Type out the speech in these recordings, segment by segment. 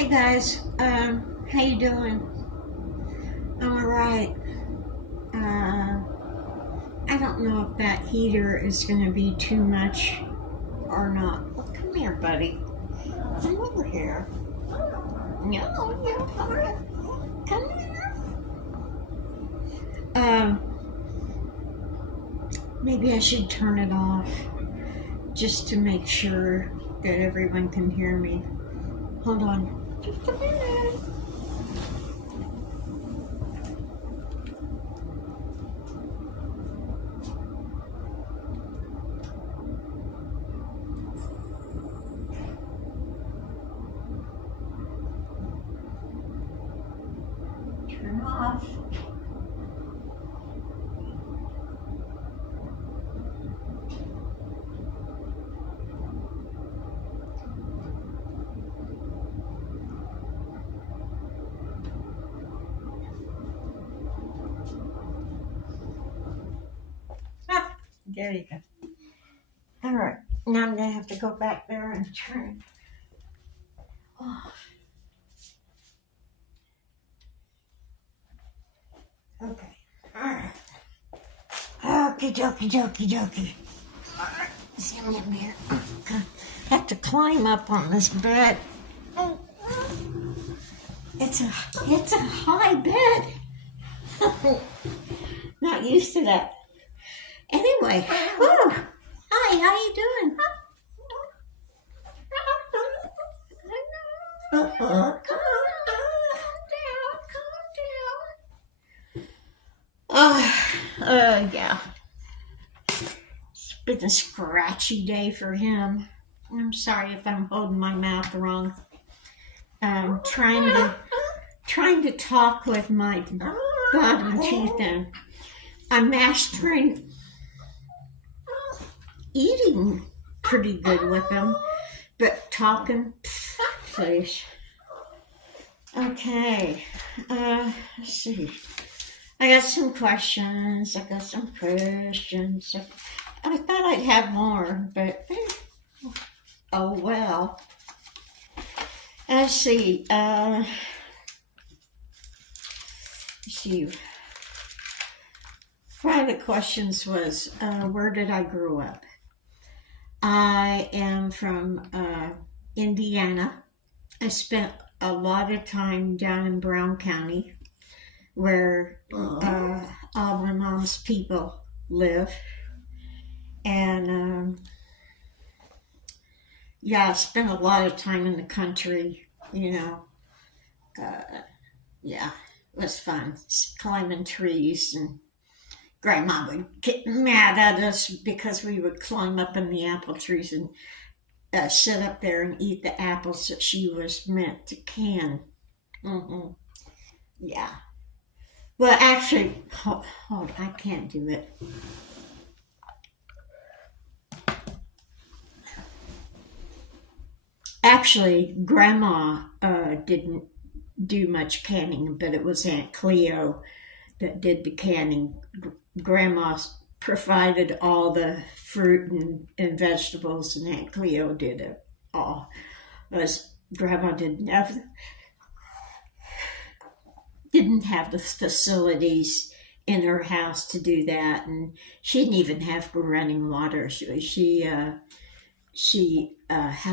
Hey guys, how you doing? I'm alright. I don't know if that heater is gonna be too much or not. Well, come here, buddy. Come over here. No, you don't. Come here. Maybe I should turn it off just to make sure that everyone can hear me. Hold on. Just a minute. Turn off. Ah, there you go. All right, now I'm gonna have to go back there and turn. Oh, okay. All right. Okie dokie dokie dokie. All right, see him in here. Okay. I have to climb up on this bed. It's a high bed. Not used to that. Anyway, whew. Hi, how you doing? Calm down. Yeah. It's been a scratchy day for him. I'm sorry if I'm holding my mouth wrong. Trying to talk with my bottom teeth in. I'm mastering eating pretty good with them, but talking, please. Okay, let's see. I got some questions. I thought I'd have more, but oh well. Let's see. Let's see. One of the questions was, where did I grow up? I am from Indiana. I spent a lot of time down in Brown County, where all my mom's people live. And yeah, I spent a lot of time in the country, yeah, it was fun. Climbing trees, and Grandma would get mad at us because we would climb up in the apple trees and sit up there and eat the apples that she was meant to can. Mm-hmm. Yeah. Well, actually, hold, I can't do it. Actually, Grandma didn't do much canning, but it was Aunt Cleo that did the canning. Grandma provided all the fruit and vegetables, and Aunt Cleo did it all. Because Grandma didn't have the facilities in her house to do that, and she didn't even have running water. She had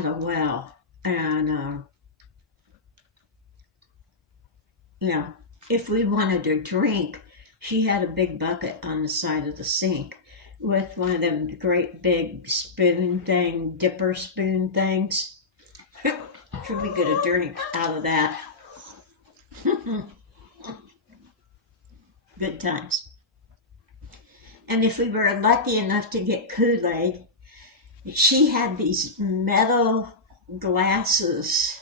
a well, and if we wanted to drink, she had a big bucket on the side of the sink with one of them great big dipper spoon things. Should be good a drink out of that. Good times. And if we were lucky enough to get Kool-Aid, she had these metal glasses.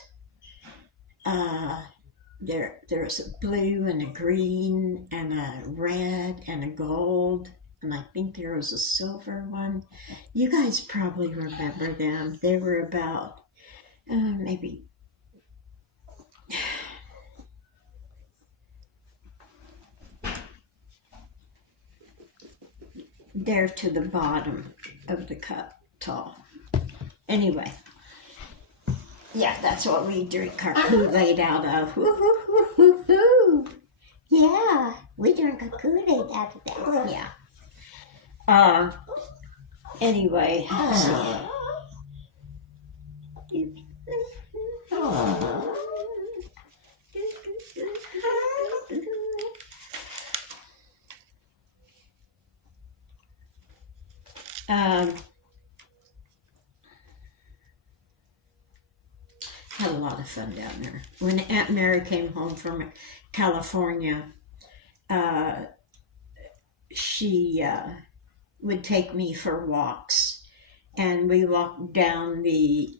There's a blue and a green and a red and a gold, and I think there was a silver one. You guys probably remember them. They were about maybe there to the bottom of the cup, tall. Anyway, Yeah, that's what we drink our Kool-Aid out of. Woo-hoo-hoo-hoo-hoo. Yeah, we drink a Kool-Aid out of that. Yeah. Anyway, so. Had a lot of fun down there. When Aunt Mary came home from California, she would take me for walks, and we walked down the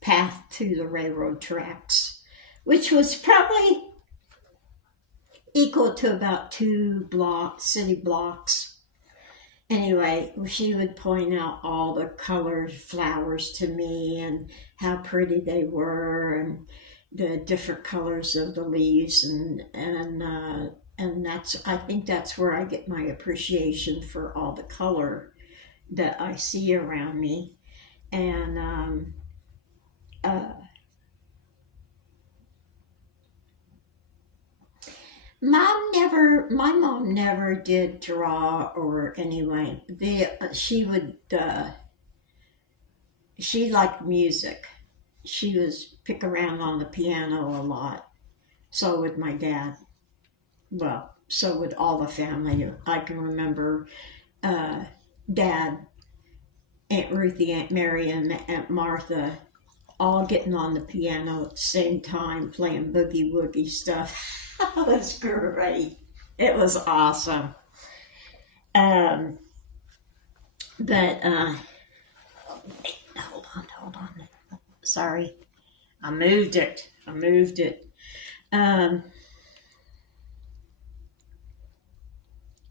path to the railroad tracks, which was probably equal to about 2 city blocks. Anyway, she would point out all the colored flowers to me and how pretty they were and the different colors of the leaves, and I think that's where I get my appreciation for all the color that I see around me. And my mom never did draw, or anyway, she liked music. She was pick around on the piano a lot. So would my dad. Well, so would all the family. I can remember Dad, Aunt Ruthie, Aunt Mary, and Aunt Martha all getting on the piano at the same time, playing boogie woogie stuff. It was great. It was awesome. But hold on. Sorry, I moved it.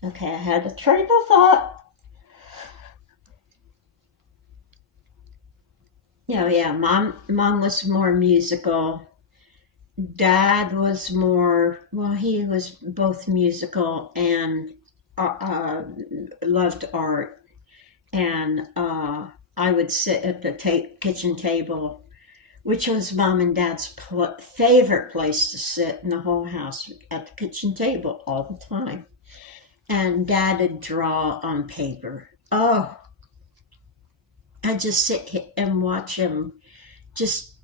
Okay, I had a train of thought. Yeah. Mom was more musical. Dad was more, well, he was both musical and loved art. And I would sit at the kitchen table, which was Mom and Dad's favorite place to sit in the whole house, at the kitchen table all the time. And Dad would draw on paper. Oh, I'd just sit and watch him just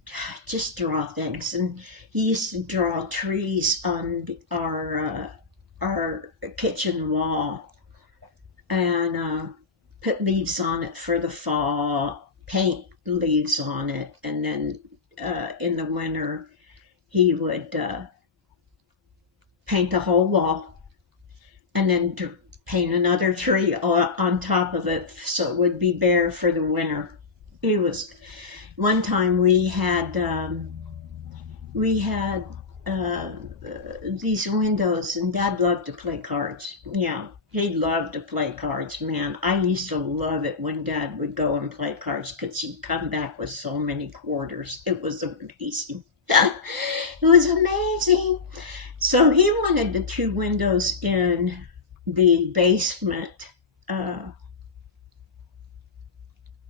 draw things. And he used to draw trees on our kitchen wall, and put leaves on it for the fall, paint leaves on it, and then in the winter he would paint the whole wall, and then paint another tree on top of it so it would be bare for the winter. It was, one time we had these windows, and Dad loved to play cards. Yeah, he loved to play cards, man. I used to love it when Dad would go and play cards because he'd come back with so many quarters. It was amazing. It was amazing. So he wanted the 2 windows in the basement.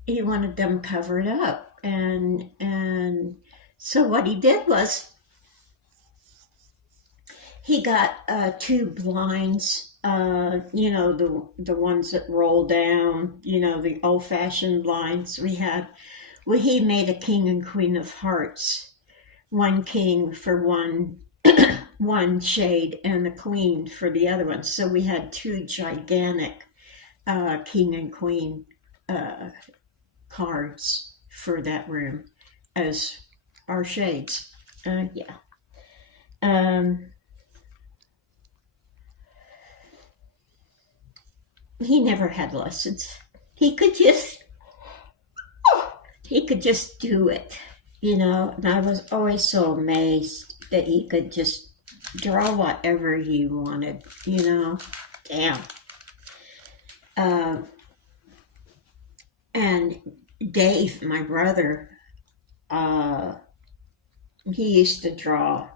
He wanted them covered up, and so what he did was he got 2 blinds, the ones that roll down, the old-fashioned blinds we had. Well, he made a king and queen of hearts, 1 king for one shade and a queen for the other one. So we had 2 gigantic king and queen cards for that room as our shades. He never had lessons. He could just do it, and I was always so amazed that he could just draw whatever he wanted, Damn. And Dave, my brother, he used to draw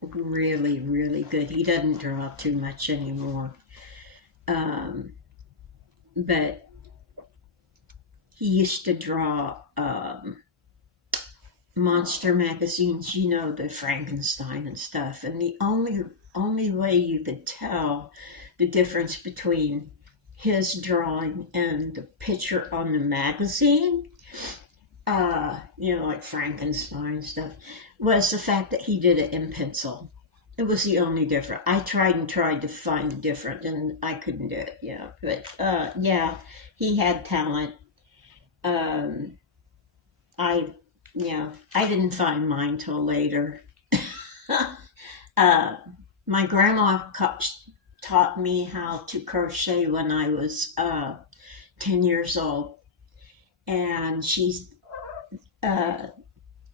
really, really good. He doesn't draw too much anymore. But he used to draw monster magazines, you know, the Frankenstein and stuff. And the only way you could tell the difference between his drawing and the picture on the magazine, you know, like Frankenstein stuff, was the fact that he did it in pencil. It was the only difference. I tried to find different, and I couldn't do it. Yeah, but yeah, he had talent. Um, I yeah, I didn't find mine till later. uh, my grandma taught me how to crochet when I was 10 years old, and she's uh,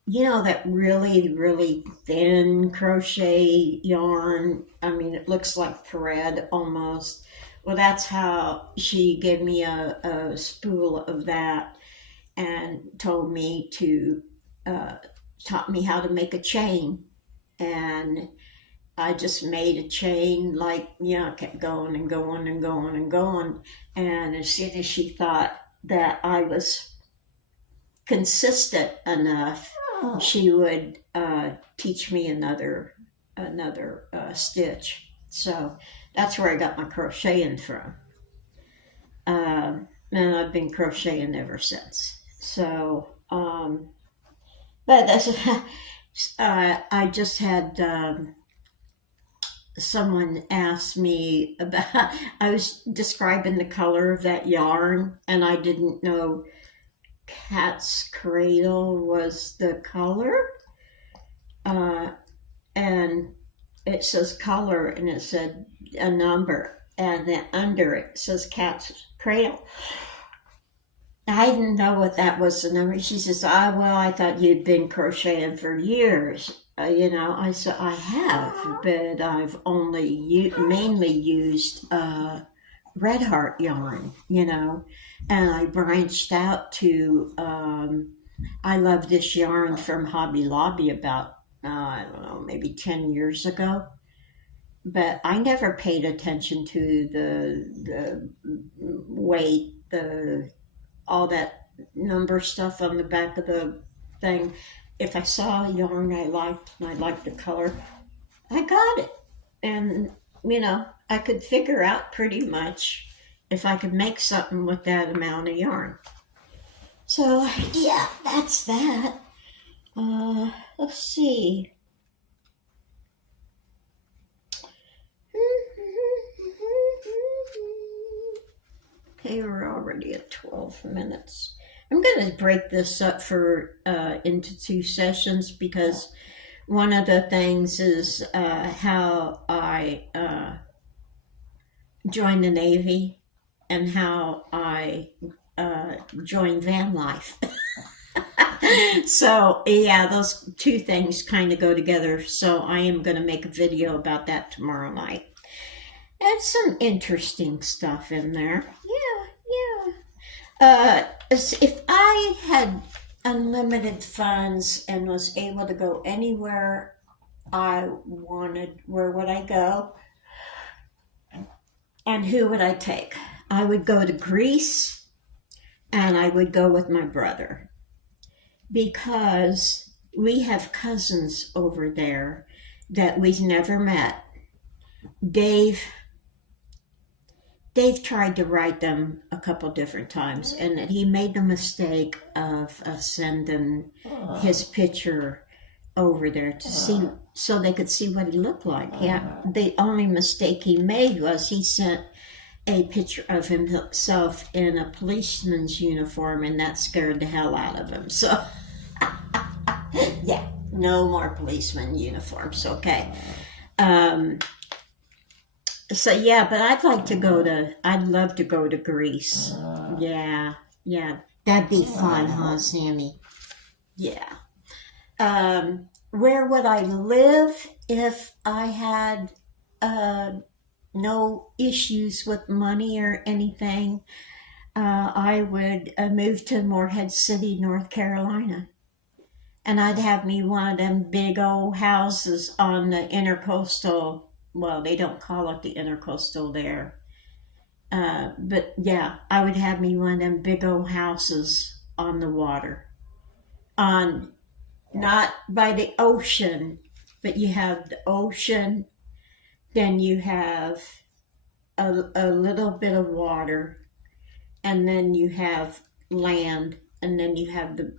you know, that really thin crochet yarn. I mean, it looks like thread almost. Well, that's how she gave me a spool of that and told me to, uh, taught me how to make a chain. And I just made a chain, like, yeah, kept going and going and going and going. And as soon as she thought that I was consistent enough, she would teach me another stitch. So that's where I got my crocheting from, and I've been crocheting ever since. So, but that's I just had someone ask me about. I was describing the color of that yarn, and I didn't know cat's cradle was the color, uh, and it says color, and it said a number, and then under it says cat's cradle. I didn't know what that was the number. She says, "Ah, well, I thought you'd been crocheting for years." You know, I said, "I have, but I've only mainly used red heart yarn, you know, and I branched out to, I love this yarn from Hobby Lobby about, I don't know, maybe 10 years ago. But I never paid attention to the weight, the all that number stuff on the back of the thing. If I saw a yarn I liked and I liked the color, I got it. And, you know, I could figure out pretty much if I could make something with that amount of yarn. So, yeah, that's that. Let's see. Okay, we're already at 12 minutes. I'm going to break this up for into 2 sessions because one of the things is how I joined the Navy and how I joined van life. So, yeah, those two things kind of go together. So I am going to make a video about that tomorrow night. And some interesting stuff in there. Yeah. If I had unlimited funds and was able to go anywhere I wanted, where would I go? And who would I take? I would go to Greece, and I would go with my brother, because we have cousins over there that we've never met. Dave tried to write them a couple different times, and he made the mistake of sending his picture over there to see, so they could see what he looked like. Yeah, the only mistake he made was he sent a picture of himself in a policeman's uniform, and that scared the hell out of him. So, yeah, no more policeman uniforms, okay. So yeah, but I'd love to go to Greece. Yeah, that'd be fun, huh, Sammy? Yeah. Where would I live if I had no issues with money or anything? I would move to Morehead City, North Carolina. And I'd have me one of them big old houses on the intercoastal. Well, they don't call it the intercoastal there. But yeah, I would have me one of them big old houses on the water. on, not by the ocean, but you have the ocean, then you have a little bit of water, and then you have land, and then you have the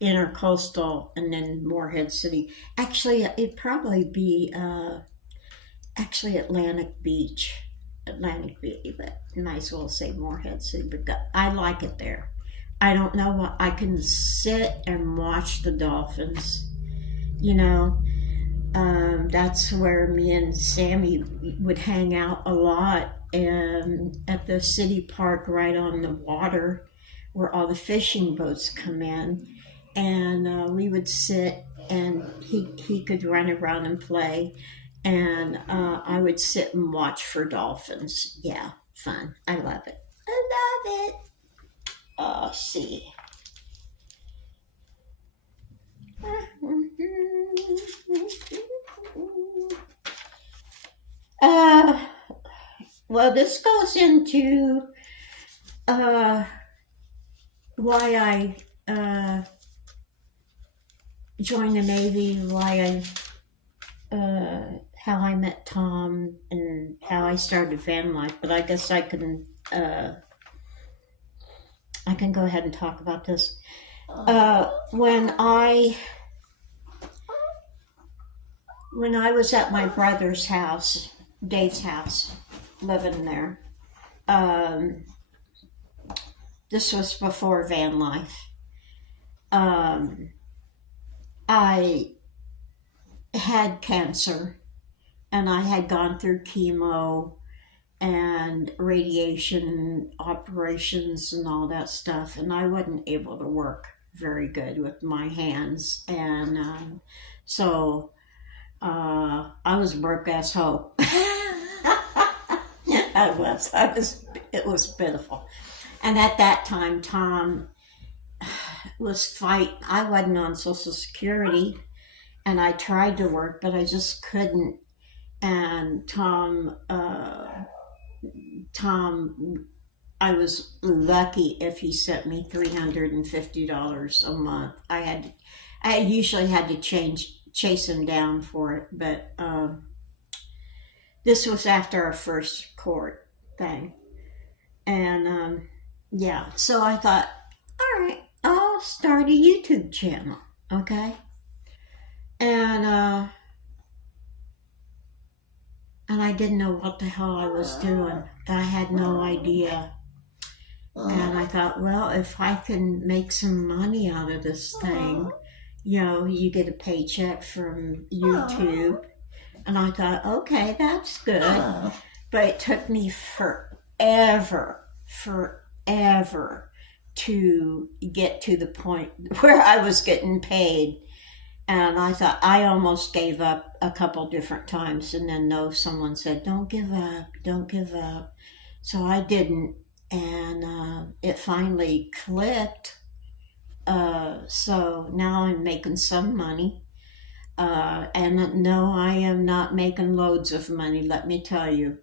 intercoastal, and then Morehead City. Actually, it'd probably be actually Atlantic Beach. Atlantic Beach, but might as well say Morehead City, but I like it there. I don't know what, I can sit and watch the dolphins, you know. That's where me and Sammy would hang out a lot, and at the city park right on the water where all the fishing boats come in, and we would sit, and he could run around and play, and I would sit and watch for dolphins. Yeah, fun. I love it. I love it. See. Well, this goes into why I joined the Navy, why how I met Tom, and how I started van life. But I guess I can go ahead and talk about this. When I was at my brother's house, Dave's house, living there, this was before van life. I had cancer, and I had gone through chemo and radiation operations and all that stuff, and I wasn't able to work very good with my hands, and so I was broke as hoe. It was pitiful. And at that time, Tom was fighting. I wasn't on Social Security, and I tried to work, but I just couldn't. And Tom, I was lucky if he sent me $350 a month. I usually had to chase him down for it, but this was after our first court thing. And yeah, so I thought, all right, I'll start a YouTube channel, okay? And I didn't know what the hell I was doing. I had no idea. And I thought, well, if I can make some money out of this thing, you get a paycheck from YouTube. And I thought, okay, that's good. But it took me forever to get to the point where I was getting paid. And I thought, I almost gave up a couple different times. And then someone said, don't give up. So I didn't. And it finally clicked. So now I'm making some money. And no, I am not making loads of money, let me tell you.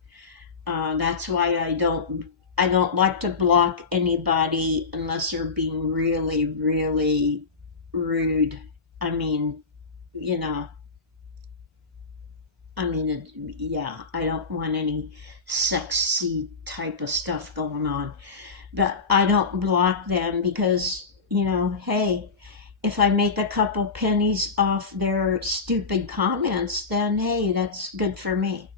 That's why I don't like to block anybody unless they're being really, really rude. I mean, I don't want any sexy type of stuff going on. But I don't block them because, hey, if I make a couple pennies off their stupid comments, then hey, that's good for me.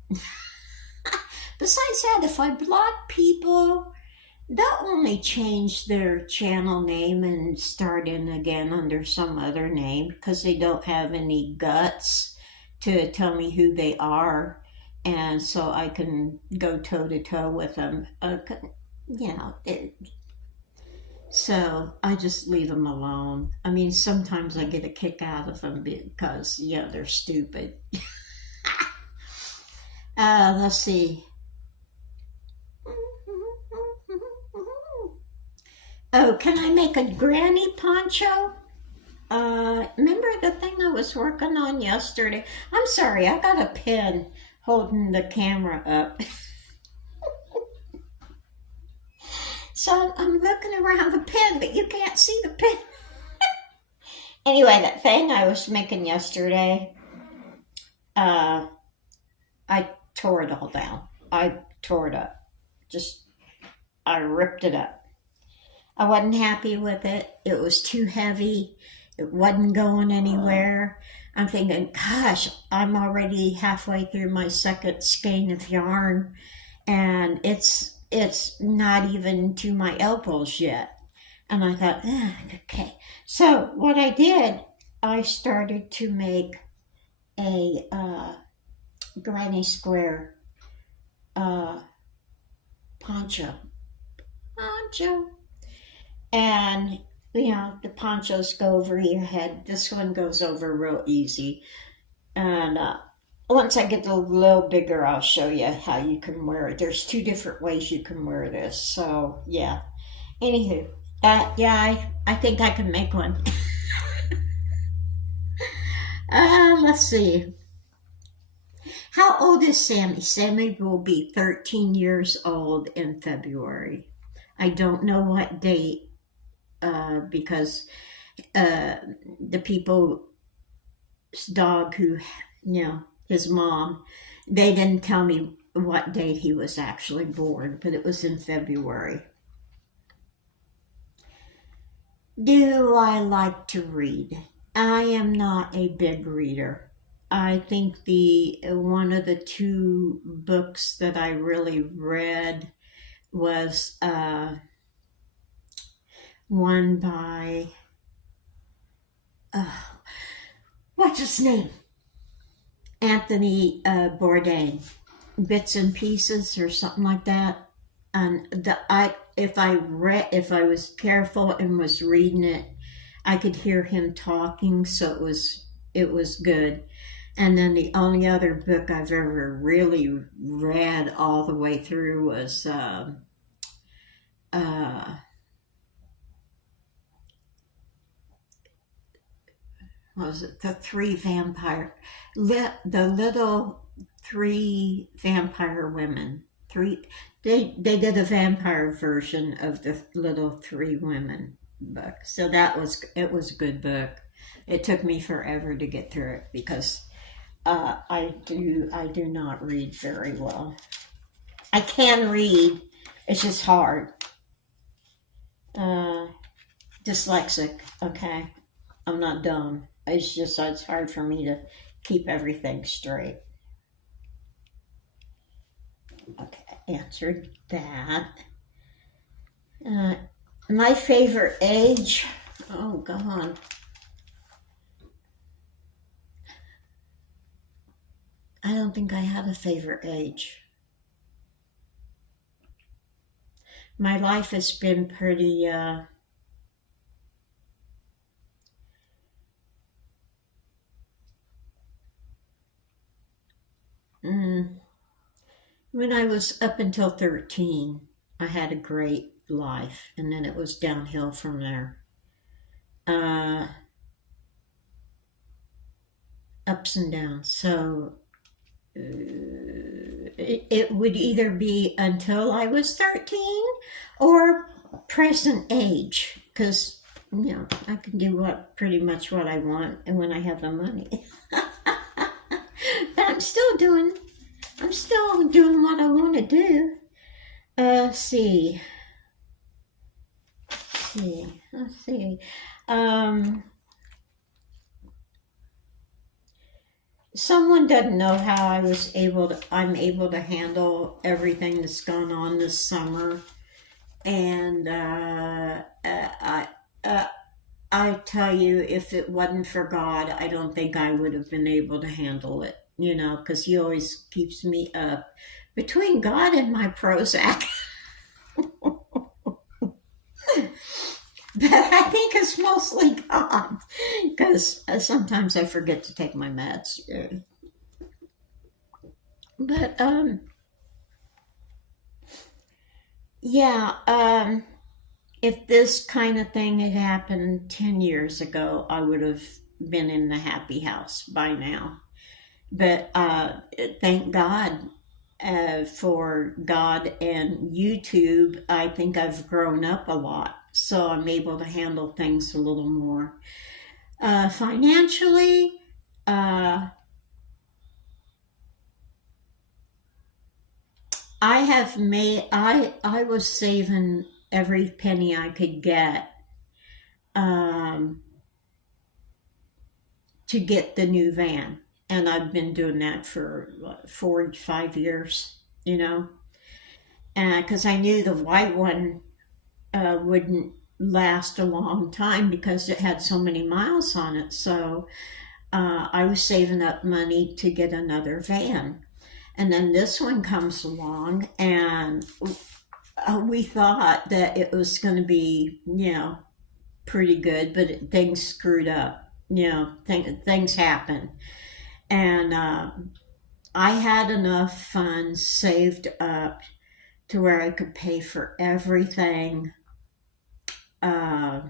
Besides that, if I block people, they'll only change their channel name and start in again under some other name because they don't have any guts to tell me who they are, and so I can go toe-to-toe with them. So I just leave them alone. I mean, sometimes I get a kick out of them because, they're stupid. Let's see. Oh, can I make a granny poncho? Remember the thing I was working on yesterday? I'm sorry, I got a pen holding the camera up. So I'm looking around the pen, but you can't see the pen. Anyway, that thing I was making yesterday, uh, I tore it all down. I tore it up. Just, I ripped it up. I wasn't happy with it. It was too heavy. It wasn't going anywhere. I'm thinking, gosh, I'm already halfway through my second skein of yarn, and it's not even to my elbows yet. And I thought, okay. So what I did, I started to make a granny square uh, poncho. Poncho. And, the ponchos go over your head. This one goes over real easy. And once I get a little bigger, I'll show you how you can wear it. There's two different ways you can wear this. So, yeah. Anywho, yeah, I think I can make one. Let's see. How old is Sammy? Sammy will be 13 years old in February. I don't know what date because the people's dog who, his mom, they didn't tell me what date he was actually born, but it was in February. Do I like to read? I am not a big reader. I think the one of the two books that I really read was one by what's his name? Anthony Bourdain, Bits and Pieces or something like that. And if I was careful and was reading it, I could hear him talking, so it was good. And then the only other book I've ever really read all the way through was what was it? The little three vampire women. They did a vampire version of the little three women book. So it was a good book. It took me forever to get through it because I do not read very well. I can read, it's just hard. Dyslexic, okay? I'm not dumb. It's hard for me to keep everything straight. Okay, I answered that. My favorite age, oh God. I don't think I had a favorite age. My life has been pretty when I was up until 13, I had a great life, and then it was downhill from there. Ups and downs. So it would either be until I was 13 or present age, because I can do pretty much what I want, and when I have the money. But I'm still doing what I want to do. Let's see. Someone doesn't know how I'm able to handle everything that's gone on this summer. And I tell you, if it wasn't for God, I don't think I would have been able to handle it, because He always keeps me up between God and my Prozac. But I think it's mostly God, because sometimes I forget to take my meds. But yeah, if this kind of thing had happened 10 years ago, I would have been in the happy house by now. But thank God for God and YouTube. I think I've grown up a lot, so I'm able to handle things a little more. Financially, uh, I was saving every penny I could get um, to get the new van, and I've been doing that for what, 4 5 years, you know, and because I knew the white one wouldn't last a long time because it had so many miles on it. So I was saving up money to get another van. And then this one comes along, and we thought that it was going to be, pretty good, but things screwed up. Things happen. And I had enough funds saved up to where I could pay for everything uh,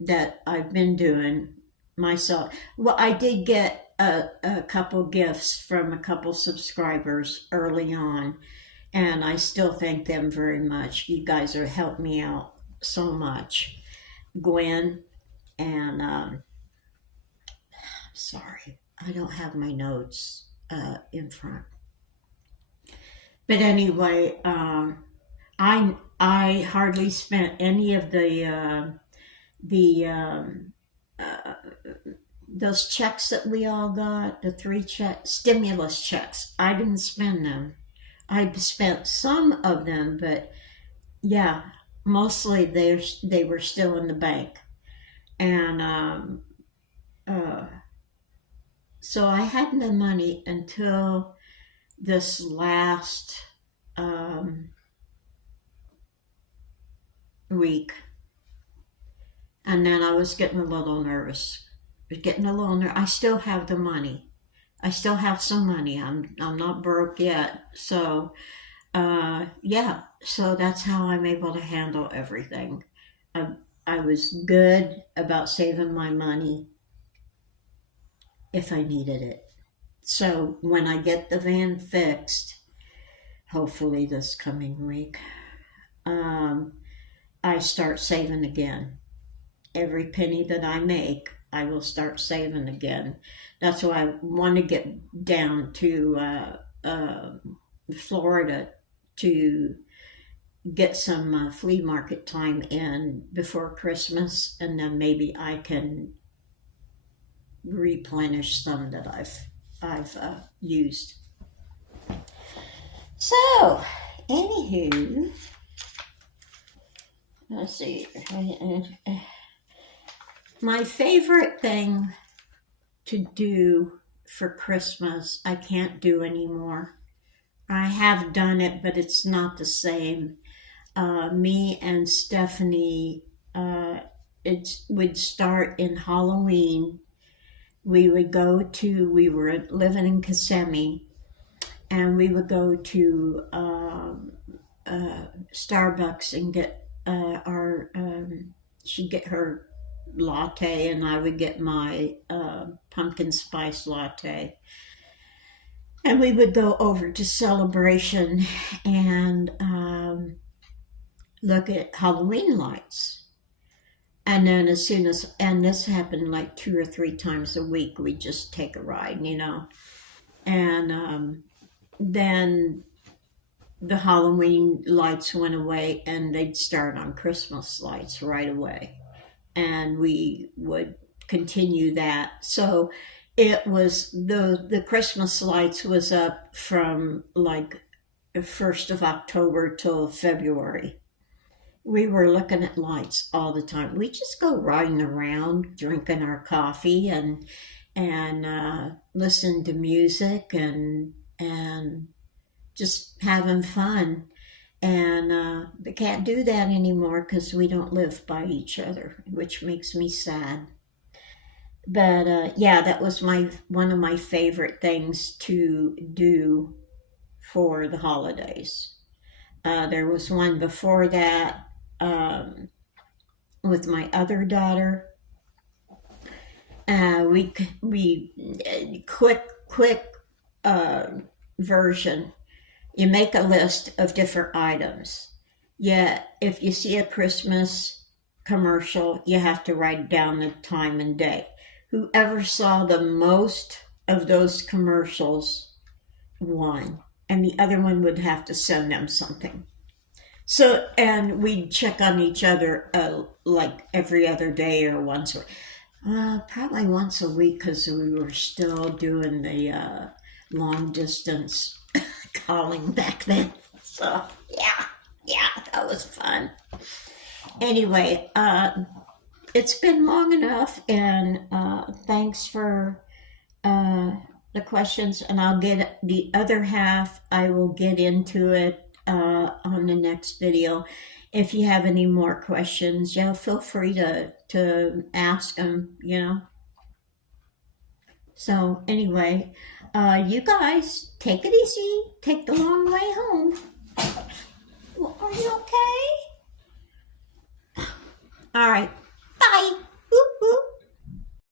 that I've been doing myself. Well, I did get a couple gifts from a couple subscribers early on, and I still thank them very much. You guys have helped me out so much. Gwen and sorry, I don't have my notes in front. But anyway, I hardly spent any of the uh, those checks that we all got, the stimulus checks. I didn't spend them. I spent some of them, but yeah, mostly they were still in the bank, and uh, so I had the money until this last um, week, and then I was getting a little nervous. I still have the money. I still have some money. I'm not broke yet. So yeah. So that's how I'm able to handle everything. I, I was good about saving my money if I needed it. So when I get the van fixed, hopefully this coming week, um, I start saving again. Every penny that I make, I will start saving again. That's why I want to get down to Florida to get some flea market time in before Christmas, and then maybe I can replenish some that I've used. So, anywho, let's see. My favorite thing to do for Christmas, I can't do anymore. I have done it, but it's not the same. Me and Stephanie, it would start in Halloween. We were living in Kissimmee, and we would go to Starbucks and get she'd get her latte, and I would get my pumpkin spice latte. And we would go over to Celebration and look at Halloween lights. And then and this happened like 2 or 3 times a week, we'd just take a ride. And then the Halloween lights went away, and they'd start on Christmas lights right away. And we would continue that. So it was the Christmas lights was up from like the 1st of October till February. We were looking at lights all the time. We just go riding around, drinking our coffee, and listening to music, and just having fun. And they can't do that anymore because we don't live by each other, which makes me sad. But yeah, that was my one of my favorite things to do for the holidays. There was one before that um, with my other daughter. We quick uh, version. You make a list of different items. Yet, if you see a Christmas commercial, you have to write down the time and day. whoever saw the most of those commercials won, and the other one would have to send them something. So, and we'd check on each other like every other day or once, probably once a week, because we were still doing the long distance calling back then. So, yeah, that was fun. Anyway, it's been long enough, and thanks for the questions, and I'll get the other half. I will get into it on the next video. If you have any more questions, feel free to ask them, So anyway, you guys take it easy. Take the long way home. Well, are you okay? All right. Bye. Whoop, whoop.